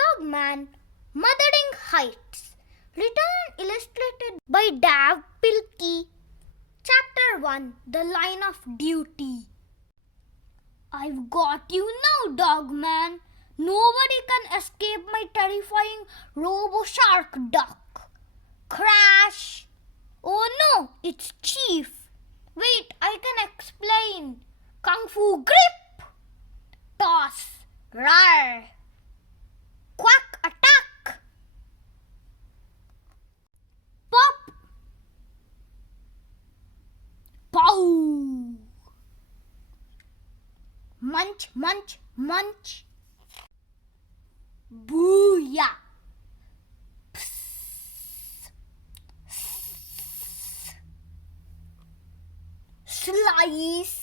Dogman, Mothering Heights. Written and illustrated by Dav Pilkey. Chapter 1, The Line of Duty. I've got you now, Dogman. Nobody can escape my terrifying robo-shark duck. Crash! Oh no, it's Chief. Wait, I can explain. Kung Fu grip. Toss. Rar. Quack attack. Pop. Pow. Munch, munch, munch. Booyah. Psst. Slice.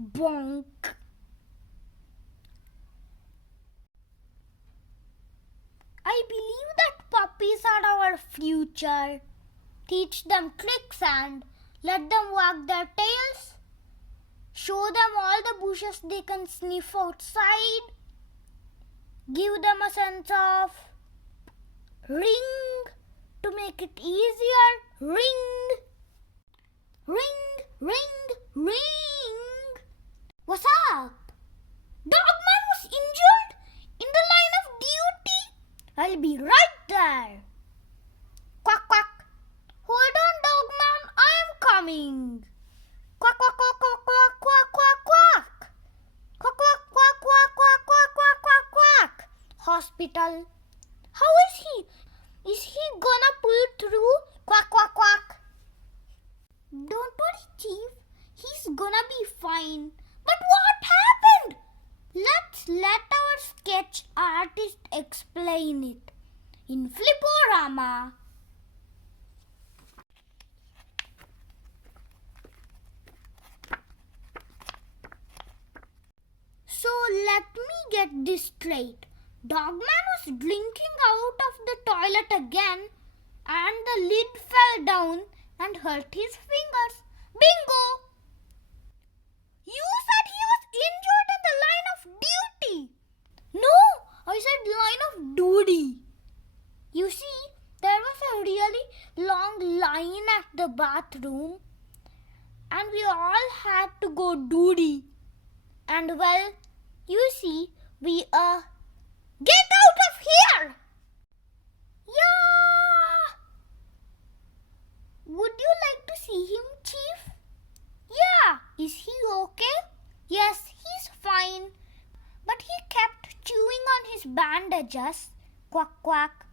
Bonk. I believe that puppies are our future. Teach them tricks and let them wag their tails. Show them all the bushes they can sniff outside. Give them a sense of ring to make it easier. Ring. Ring, ring, ring. What's up? Dogman was injured in the line of duty. I'll be right there. Quack, quack. Hold on, Dogman. I am coming. Quack, quack, quack, quack, quack, quack, quack, quack. Quack, quack, quack, quack, quack, quack, quack, quack, quack. Hospital. How is he? Is he gonna pull through? Quack, quack, quack. Don't worry, Chief. He's gonna be fine. But what happened? Let's let our sketch artist explain it in Fliporama. So let me get this straight. Dogman was drinking out of the toilet again and the lid fell down and hurt his fingers. Bingo! You said he was injured in the line of duty. No, I said line of duty. You see, there was a really long line at the bathroom and we all had to go duty. And well, you see, we get out of here! Yeah! Would you like to see him, Chief? Yeah, is he okay? Yes, he's fine. But he kept chewing on his bandages, quack quack,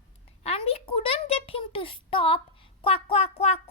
and we couldn't get him to stop, quack quack quack